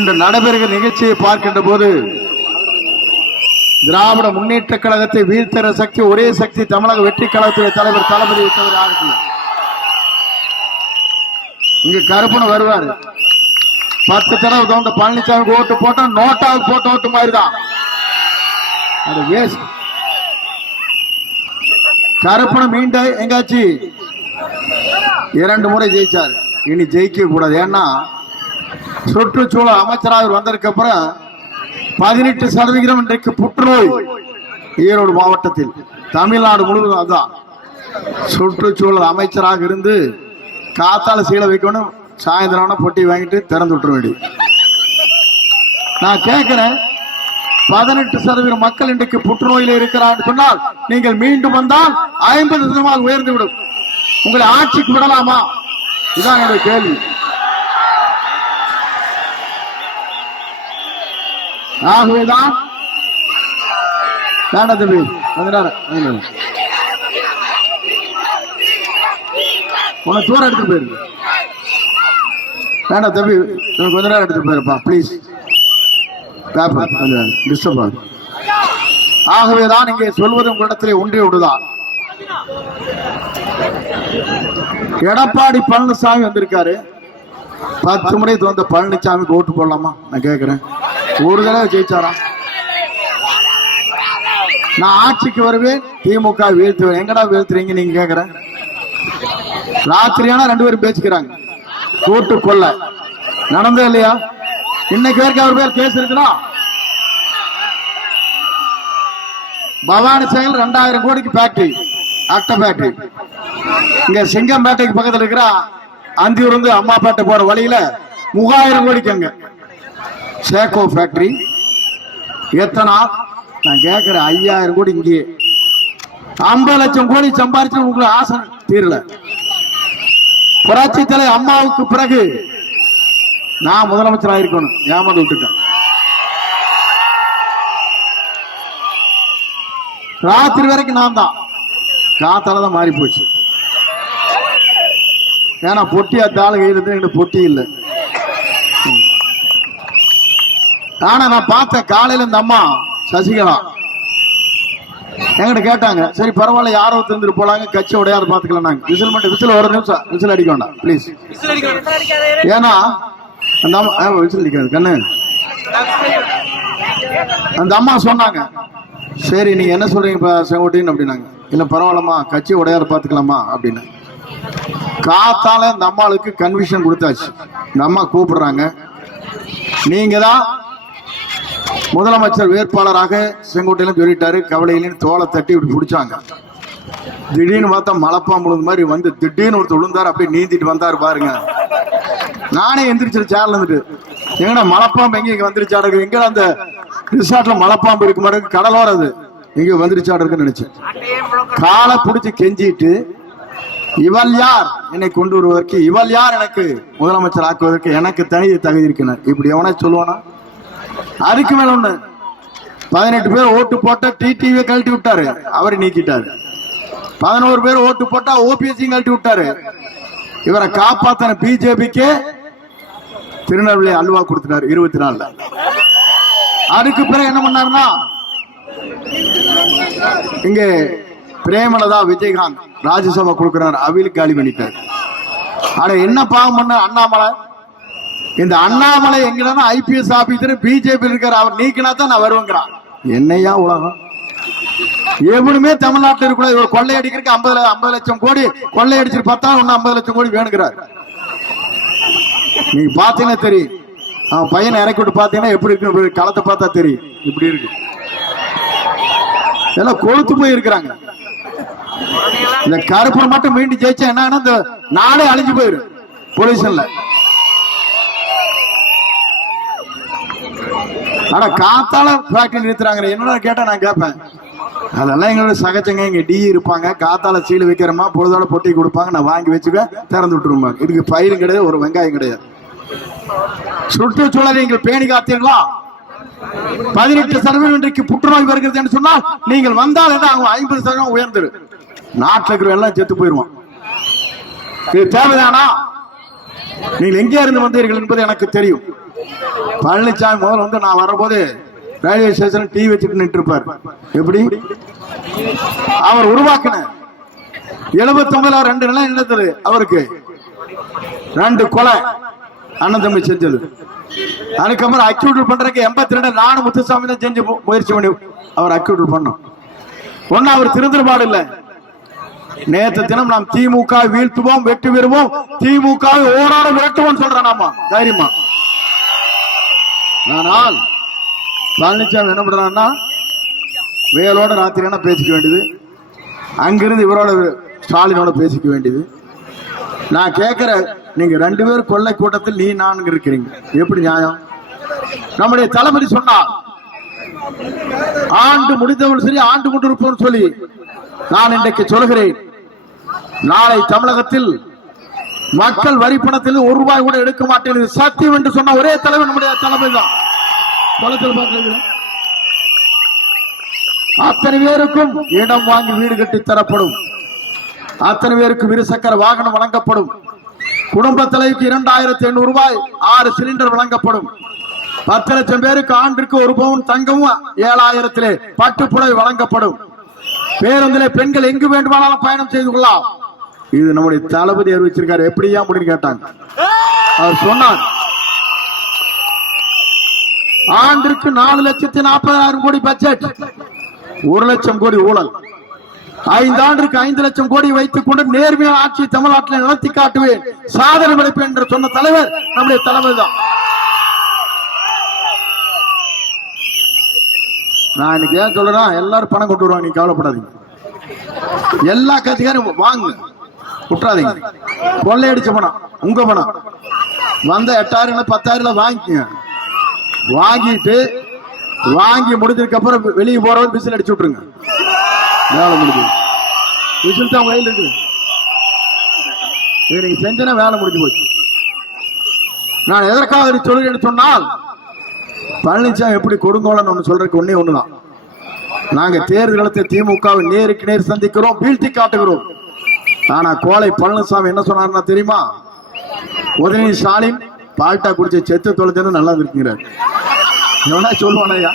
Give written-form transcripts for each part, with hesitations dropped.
இன்று நடைபெறுகிற நிகழ்ச்சியை பார்க்கின்ற போது திராவிட முன்னேற்ற கழகத்தை வீழ்த்தர சக்தி ஒரே சக்தி தமிழக வெற்றி கழகத்துடைய தலைவர் தளபதி தவிர யாருக்கு இங்க கருப்பன வருவாரு 10 தடவை தோண்ட பழனிசாமிக்கு ஓட்டு போட்டா நோட்டாவுக்கு போட்ட ஓட்டு மாதிரி தான் அது வேஸ்ட். கருப்பன மீண்டும் எங்காச்சு 2 முறை ஜெயிச்சாரு, இனி ஜெயிக்க கூடாது. ஏன்னா சுற்றுச்சூழல் அமைச்சராக வந்ததுக்கு அப்புறம் 18% இன்றைக்கு புற்றுநோய் ஈரோடு மாவட்டத்தில், தமிழ்நாடு முழுவதும். அதுதான் சுற்றுச்சூழல் அமைச்சராக இருந்து காத்தால சீலை வைக்கணும், சாயந்தரம் பொட்டி வாங்கிட்டு திறந்து விட்டுற வேண்டிய. நான் கேட்கிறேன், 18% மக்கள் இன்றைக்கு புற்றுநோயில் இருக்கிறார் சொன்னால் நீங்கள் மீண்டும் வந்தால் 50% உயர்ந்து விடும். உங்களை ஆட்சிக்கு விடலாமா? இதுதான் என்னுடைய கேள்வி. ஆகவேதான் வேண்டாம் தம்பி, உன தூரம் எடுத்துட்டு போயிருக்கு. வேண்டாம் தம்பி, கொஞ்ச நேரம் எடுத்துட்டு போயிருப்பா ப்ளீஸ். பேப்பர் டிஸ்டர்ப் ஆகுது. ஆகவேதான் இங்கே சொல்வது உங்களிடத்திலே ஒன்றிய விடுதான். எடப்பாடி பழனிசாமி வந்திருக்காரு. 10 முறை தோந்த பழனிசாமிக்கு ஓட்டு போடலாமா? நான் கேட்கிறேன். ஒரு தடவை ஜெயிச்சாரா? நான் ஆட்சிக்கு வருவேன், திமுக வீழ்த்துவேன். எங்கடா வீழ்த்துறீங்க நீங்க கேட்கிறேன். ராத்திரியான 2 பேரும் பேசிக்கிறாங்க, கூட்டு கொள்ள நடந்தது இல்லையா? இன்னைக்கு வரைக்கும் அவர் பேர் கேஸ் இருக்குதா? பவானி சேகர் 2000 கோடிக்கு ஃபேக்டரி, அட்டை ஃபேக்டரி. இங்க சிங்கம்பேட்டைக்கு பக்கத்தில் இருக்கிற அந்தியூர் இருந்து அம்மாப்பேட்டை போற வழியில 3000 கோடிக்கு அங்க சேகோ ஃபேக்டரி. எத்தனா? நான் கேட்கிறேன், 5000 கோடி இங்கே. 50 லட்சம் கோடி சம்பாதிச்சு உங்களுக்கு ஆசை தீரல. புரட்சி தலைவர் அம்மாவுக்கு பிறகு நான் முதலமைச்சராக இருக்கணும், ஏமாந்து விட்டுட்டேன். ராத்திரி வரைக்கும் நான் தான், காத்தாலதான் மாறி போச்சு. ஏன்னா பொட்டி அத்தாள் கையில் எங்க பொட்டி இல்லை. ஆனா நான் பார்த்த காலையில இந்த அம்மா சசிகலா என்கிட்ட கேட்டாங்க, சரி பரவாயில்ல யாரோ தெரிஞ்சுட்டு போலாங்க, கட்சி உடையாரு பாத்துக்கலாம். நாங்க விசில் மட்டும், விசில் ஒரு நிமிஷம் விசில் அடிக்க வேண்டாம் ப்ளீஸ். ஏன்னா அந்த அம்மா விசில் அடிக்காது கண்ணு. அந்த அம்மா சொன்னாங்க, சரி நீங்க என்ன சொல்றீங்க செங்கோட்டின்னு அப்படின்னாங்க. இல்ல பரவாயில்லம்மா கட்சி உடையாரு பாத்துக்கலாமா அப்படின்னு. காத்தால இந்த அம்மாளுக்கு கன்விஷன் கொடுத்தாச்சு. இந்த அம்மா கூப்பிடுறாங்க, நீங்க தான் முதலமைச்சர் வேட்பாளராக செங்கோட்டையிலும் சொல்லிட்டாரு. கவலையிலும் தோலை தட்டி இப்படி பிடிச்சாங்க. திடீர்னு பார்த்தா மலைப்பாம்பு மாதிரி வந்து திடீர்னு ஒருத்தர் விழுந்தாரு, அப்படியே நீந்திட்டு வந்தாரு பாருங்க. நானே எந்திரிச்சு சேர்ல இருந்துட்டு, எங்கடா மலைப்பாம்பு எங்க வந்துருச்சாடு, எங்க அந்த ரிசார்ட்ல மலைப்பாம்பு இருக்கு மாதிரி கடலோர அது எங்க வந்துருச்சாடு இருக்குன்னு நினைச்சேன். காலை பிடிச்சி கெஞ்சிட்டு, இவள் யார் என்னை கொண்டு வருவதற்கு, இவள் யார் எனக்கு முதலமைச்சர் ஆக்குவதற்கு, எனக்கு தனி தகுதி இருக்கிறார். இப்படி எவனா சொல்லுவானா? அதுக்கு மேல ஒண்ணு, 18 பேர் ஓட்டு போட்டா டிடிவி கழட்டி விட்டாரு, அவரை நீக்கிட்டாரு. 11 பேர் ஓட்டு போட்டா ஓபிஎஸ்சி கழட்டி விட்டாரு. இவரை காப்பாத்தின பிஜேபிக்கு திருநெல்வேலி அல்வா கொடுத்துட்டாரு 24. அதுக்கு பிறகு என்ன பண்ணாருன்னா, இங்க பிரேமலதா விஜயகாந்த் ராஜ்யசபா கொடுக்கிறார், அவிலுக்கு காலி பண்ணிட்டார். ஆனா என்ன பாவம் பண்ண அண்ணாமலை, இந்த அண்ணாமலை எங்கன்னா ஐபிஎஸ் ஆபீசர் பிஜேபி இருக்காரு, அவர் நீக்கினா தான் நான் வருவேங்கிறான். என்னையா உலகம்? எவனுமே தமிழ்நாட்டில் இருக்கக்கூடாது. இவர் கொள்ளையடிக்கிறதுக்கு 50 லட்சம் கோடி கொள்ளையடிச்சு பார்த்தா இன்னும் 50 லட்சம் கோடி வேணுங்கிறார். நீங்க பாத்தீங்கன்னா தெரியும், அவன் பையனை இறக்கி விட்டு பாத்தீங்கன்னா எப்படி இருக்கு, களத்தை பார்த்தா தெரியும். இப்படி இருக்கு, எல்லாம் கொழுத்து போய் இருக்கிறாங்க. இந்த கருப்பு மட்டும் மீண்டும் ஜெயிச்சா என்ன, இந்த நாளே அழிஞ்சு போயிரு பொலிஷன்ல. ஆனா காத்தால ஃபேக்டரி நிறுத்துறாங்க. என்னடா கேட்டா நான் கேட்பேன், அதெல்லாம் எங்களோட சகச்சங்க, இங்க டி இருப்பாங்க, காத்தால சீல் வைக்கிறோமா, பொழுதோட பொட்டி கொடுப்பாங்க, நான் வாங்கி வச்சுக்க திறந்து விட்டுருவாங்க. இதுக்கு பயிரும் கிடையாது, ஒரு வெங்காயம் கிடையாது. சுற்றுச்சூழலை நீங்கள் பேணி காத்தீங்களா? 18% இன்றைக்கு புற்றுநோய் வருகிறது என்று சொன்னால் நீங்கள் வந்தால் 50% உயர்ந்துரு. நாட்டில் இருக்கிற எல்லாம் செத்து போயிருவான். இது தேவைதானா? நீங்கள் எங்கே இருந்து வந்தீர்கள் என்பது எனக்கு தெரியும். பழனிசாமி முதல்ல வந்து நான் வரும்போது ரயில்வே ஸ்டேஷன் டீ வச்சுட்டு நின்று இருப்பார். எப்படி அவர் உருவாக்கின 79 2 நிலம் நடந்தது. அவருக்கு 2 கொலை அண்ணன் தம்பி செஞ்சது. அதுக்கப்புறம் அக்யூட் பண்றதுக்கு 82 நானும் முத்துசாமி தான் செஞ்சு முயற்சி பண்ணி அவர் அக்யூட் பண்ணோம். ஒன்னும் அவர் திருந்தபாடு இல்லை. நேற்று தினம் நாம் திமுக வீழ்த்துவோம், வெற்றி பெறுவோம், திமுக ஓராட விரட்டுவோம் சொல்றேன். நாம தைரியமா. ஆனால் பழனிசாமி என்ன பண்றான்னா வேலோட ராத்திரியான பேசிக்க வேண்டியது, அங்கிருந்து இவரோட ஸ்டாலினோட பேசிக்க வேண்டியது. நான் கேட்கிற, நீங்க 2 பேர் கொள்ளை கூட்டத்தில் நீ நான் இருக்கிறீங்க, எப்படி நியாயம்? நம்முடைய தளபதி சொன்னார் ஆண்டு முடிந்தவள் சரி ஆண்டு கொண்டிருப்போம் சொல்லி. நான் இன்றைக்கு சொல்கிறேன், நாளை தமிழகத்தில் மக்கள் வரி பணத்தில் ₹1 கூட எடுக்க மாட்டேன் சத்தியம் என்று சொன்ன ஒரே தலைவர் நம்முடைய தளபதி தான். அத்தனை பேருக்கும் இடம் வாங்கி வீடு கட்டி தரப்படும். அத்தனை பேருக்கும் இருசக்கர வாகனம் வழங்கப்படும். குடும்ப தலைவிக்கு ₹2800 6 சிலிண்டர் வழங்கப்படும். 10 லட்சம் பேருக்கு ஆண்டிற்கு 1 பவுன் தங்கமும் 7000 பட்டுப்புடவை வழங்கப்படும். பேருந்திலே பெண்கள் எங்கு வேண்டுமானாலும் பயணம் செய்து கொள்ளலாம். இது நம்முடைய தளபதி அறிவிச்சிருக்காரு. எப்படியா முடின்னு கேட்டாங்க. அவர் சொன்னார் ஆண்டிற்கு 4,40,000 கோடி பட்ஜெட், 1 லட்சம் கோடி ஊழல், 5 ஆண்டுக்கு 5 லட்சம் கோடி வைத்துக் கொண்டு நேர்மையான ஆட்சி தமிழ்நாட்டில் நடத்தி காட்டுவேன், சாதனை படைப்பேன் என்று சொன்ன தலைவர் நம்முடைய தளபதி தான். நான் இன்னைக்கு ஏன் சொல்றேன், எல்லாரும் பணம் கொண்டு வருவாங்க, நீங்க கவலைப்படாதீங்க. எல்லா கட்சிக்காரும் வாங்க, விட்டுறாதீங்க. கொள்ளையடிச்ச பணம் உங்க பணம் வந்த 8,000 10,000 வாங்கிக்கங்க. வாங்கிட்டு வாங்கி முடிஞ்சதுக்கு அப்புறம் வெளியே போறவங்க விசில் அடிச்சு விட்டுருங்க. வேலை முடிஞ்சு விசில் தான் வயல் இருக்குது. நீங்க செஞ்சனா வேலை முடிஞ்சு போச்சு. நான் எதற்காக சொல்லுறேன்னு சொன்னால், பழனிசாமி எப்படி கொடுங்கோலன்னு ஒண்ணு சொல்றதுக்கு ஒண்ணுதான். நாங்க தேர்தல் காலத்தை திமுகவை நேருக்கு நேர் சந்திக்கிறோம், வீழ்த்தி காட்டுகிறோம். ஆனா கோலை பழனிசாமி என்ன சொன்னார்னா தெரியுமா? உதயநிதி ஸ்டாலின் பால்டா குடிச்ச செத்து தொலைச்சது நல்லா இருக்குங்கிறார். எவனா சொல்லுவானையா?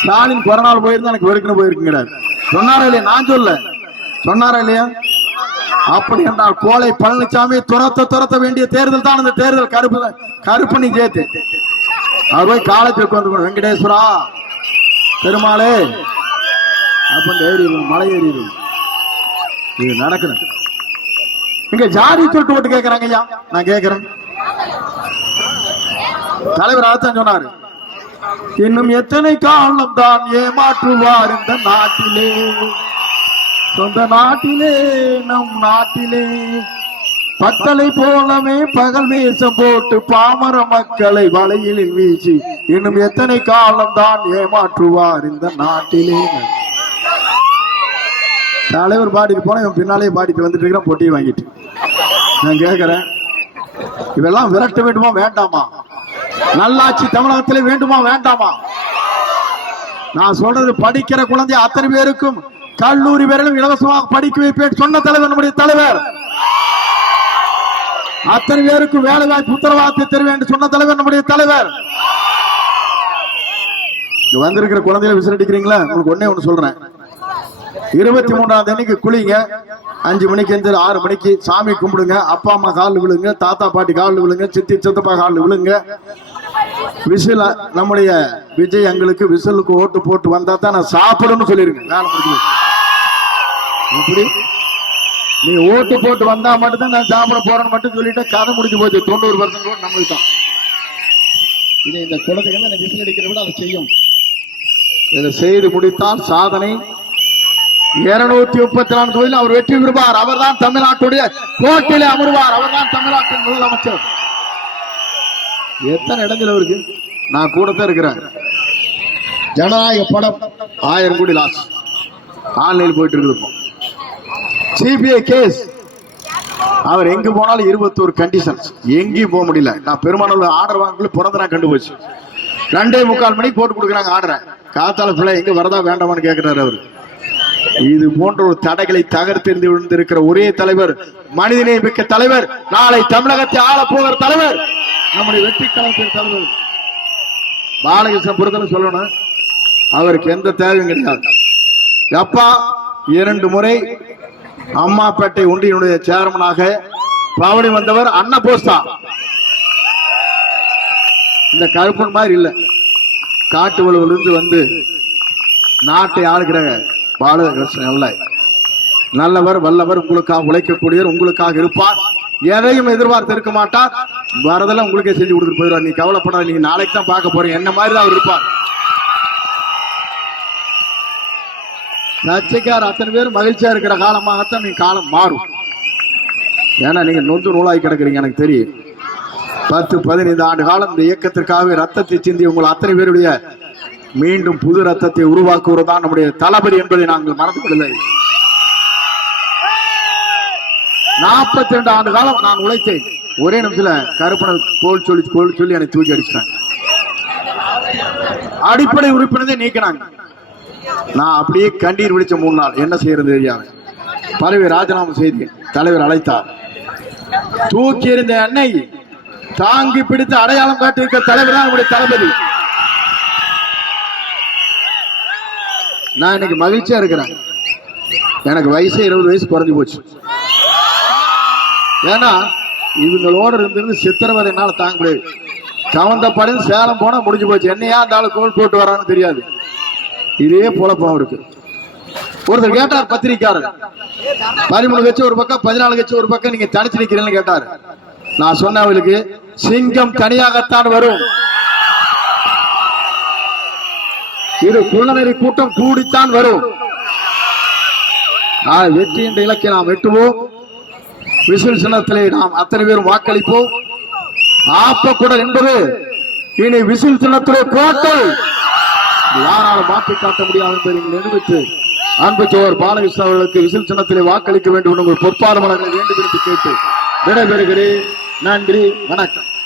ஸ்டாலின் கொரோனாவில் போயிருந்தா எனக்கு வெறுக்கணும் போயிருக்குங்கிறார். சொன்னாரா இல்லையா? நான் சொல்ல, சொன்னாரா இல்லையா? அப்படி என்றால் கோலை பழனிசாமி துரத்த வேண்டிய தேர்தல் தான் இந்த தேர்தல். கருப்பணி ஜெயத்து அவர் போய் காலேஜ் வந்து வெங்கடேஸ்வரா பெருமாளே அப்படின்னு ஏறிடும், மலை ஏறிடும். இது நடக்குது. இங்க ஜாதி சொல்லிட்டு ஓட்டு கேட்கறாங்க. ஐயா நான் கேட்கிறேன், தலைவர் அதான் சொன்னாரு, இன்னும் எத்தனை காலம் தான் ஏமாற்றுவார் இந்த நாட்டிலே, சொந்த நாட்டிலே நம் நாட்டிலே பத்தலை போலவே பகல் வேஷம் போட்டு பாமர மக்களை வலையில் வீசி இன்னும் எத்தனை காலம் தான் ஏமாற்றுவார் இந்த நாட்டிலே. தலைவர் பாடிட்டு போன இவன் பின்னாலே பாடிட்டு வந்துட்டு இருக்கிறான், பொட்டியை வாங்கிட்டு. நான் கேட்கிறேன், இவெல்லாம் விரட்ட வேண்டுமா வேண்டாமா? நல்லாட்சி தமிழகத்திலே வேண்டுமா வேண்டாமா? நான் சொல்றது, படிக்கிற குழந்தை அத்தனை பேருக்கும் கல்லூரி பேரிலும் இலவசமாக படிக்க வைப்பேன் சொன்ன தலைவர் நம்முடைய தலைவர். அத்தனை பேருக்கும் வேலை வாய்ப்பு உத்தரவாதத்தை தருவேன் என்று சொன்ன தலைவர் நம்முடைய தலைவர். வந்திருக்கிற குழந்தைகளை விசிலடிக்கிறீங்களா? உங்களுக்கு ஒன்னே ஒண்ணு சொல்றேன், 23ஆம் தேதிக்கு குளிங்க, 5 மணிக்கு எந்த 6 மணிக்கு சாமி கும்பிடுங்க, அப்பா அம்மா காலில் விழுங்க, தாத்தா பாட்டி காலில் விழுங்க, சித்தி சித்தப்பா காலில் விழுங்க. விசில் நம்முடைய விஜய் எங்களுக்கு விசிலுக்கு ஓட்டு போட்டு வந்தா தான் நான் சாப்பிடணும்னு சொல்லிருங்க. வேலை முடிஞ்சு. எப்படி நீ ஓட்டு போட்டு வந்தா மட்டும்தான் நான் சாப்பிட போறேன்னு மட்டும் சொல்லிட்டு கதை முடிஞ்சு போச்சு. 90% ஓட்டு நம்மளுக்கு தான். இதை இந்த குழந்தைகள் விசில் அடிக்கிற விட அதை செய்யும். இதை செய்து முடித்தால் சாதனை. 234 தொகுதியில் அவர் வெற்றி பெறுவார். அவர் தான் தமிழ்நாட்டுடைய கோட்டையிலே அமர்வார். அவர் தான் தமிழ்நாட்டின் முதலமைச்சர். எத்தனை இடங்கள் அவருக்கு? நான் கூட தான் இருக்கிறேன். ஜனநாயக படம் 1000 கோடி லாஸ் ஆன்லைன் போயிட்டு இருக்கு. சிபிஐ கேஸ் அவர் எங்க போனாலும் 21 கண்டிஷன்ஸ், எங்கேயும் போக முடியல. நான் பெருமானூர் ஆர்டர் வாங்கல பிறந்த நான் கண்டுபோச்சு. 2:45 மணிக்கு போட்டு கொடுக்குறாங்க ஆர்டரை. காத்தால பிள்ளை எங்க வரதா வேண்டாமான்னு கேட்கிறாரு அவரு. இது போன்ற ஒரு தடைகளை தகர்த்தெறிந்து விழுந்திருக்கிற ஒரே தலைவர், மனிதநேய மிக்க தலைவர், நாளை தமிழகத்தை ஆள போகிற தலைவர், நம்முடைய வெற்றி கழகத்தின் தலைவர் பாலகிருஷ்ணன் பொறுத்தன்னு சொல்லணும், அவருக்கு எந்த தேவையும் கிடையாது. அப்பா 2 முறை அம்மாப்பேட்டை ஒன்றியினுடைய சேர்மனாக பவனி வந்தவர் அன்னபோஸ்தா. இந்த கருப்பன் மாதிரி இல்ல, காட்டு வலுவிலிருந்து வந்து நாட்டை ஆளுகிற பாலகிருஷ்ணன் அல்ல. நல்லவர், வல்லவர், உங்களுக்காக உழைக்கக்கூடியவர், உங்களுக்காக இருப்பார், எதையும் எதிர்பார்த்து இருக்க மாட்டார். வரதெல்லாம் உங்களுக்கே செஞ்சு கொடுத்துட்டு போயிடுவார். நீ கவலைப்படாத, நீங்க நாளைக்கு தான் பார்க்க போறீங்க. என்ன மாதிரி தான் அவர் இருப்பார். கட்சிக்கார் அத்தனை பேர் மகிழ்ச்சியா இருக்கிற காலமாகத்தான் நீங்க காலம் மாறும். ஏன்னா நீங்க நொந்து நூலாகி கிடக்குறீங்க. எனக்கு தெரியும். 10-15 ஆண்டு காலம் இந்த இயக்கத்திற்காக ரத்தத்தை சிந்தி உங்கள் அத்தனை பேருடைய மீண்டும் புது ரத்தத்தை உருவாக்குவதுதான் நம்முடைய தளபதி என்பதை நாங்கள் மறந்துவிடவில்லை. 42 ஆண்டு காலம் நான் உழைத்தேன். ஒரே நிமிஷத்துல கருப்பனை கோல் சொல்லி என்னை தூக்கி அடிச்சிட்டாங்க. அடிப்படை உறுப்பினரை நீக்கினாங்க. நான் அப்படியே கண்ணீர் விழிச்ச 3 நாள். என்ன செய்யறது தெரியாது. பதவி ராஜினாமா செய்து தலைவர் அழைத்தார். தூக்கி எறிந்த அன்னை தாங்கி பிடித்து அடையாளம் காட்டியிருக்க தலைவர் தான் நம்முடைய தளபதி. நான் இன்னைக்கு மகிழ்ச்சியா இருக்கிறேன். எனக்கு வயசு 20 வயசு குறைஞ்சு போச்சு. ஏன்னா இவங்களோட இருந்து சித்திரவதை என்னால தாங்க முடியாது. கவந்தப்படைந்து சேலம் போனா முடிஞ்சு போச்சு. என்னையா அந்த ஆளு கோல் போட்டு வரான்னு தெரியாது. இதே போலப்பம் இருக்கு. ஒருத்தர் கேட்டார், பத்திரிக்காரர், 13 கட்சி ஒரு பக்கம், 14 கட்சி ஒரு பக்கம், நீங்க தனிச்சு நிக்கிறீங்கன்னு கேட்டாரு. நான் சொன்ன அவளுக்கு, சிங்கம் தனியாகத்தான் வரும், இது குள்ளநெறி கூட்டம் கூடித்தான் வரும். வெற்றி என்ற இலக்கை நாம் வெட்டுவோம். விசில் சின்னத்திலே நாம் அத்தனை பேரும் வாக்களிப்போம். ஆப்பக்குடல் என்பது இனி விசில் சின்னத்திலே கோட்டை, யாராலும் மாற்றி காட்ட முடியாது என்பதை நீங்கள் நிரூபித்து அன்பு சோழர் பாலகிருஷ்ணன் அவர்களுக்கு விசில் சின்னத்திலே வாக்களிக்க வேண்டும் உங்கள் பொற்பாடு மலர்களை வேண்டும் என்று கேட்டு விடைபெறுகிறேன். நன்றி, வணக்கம்.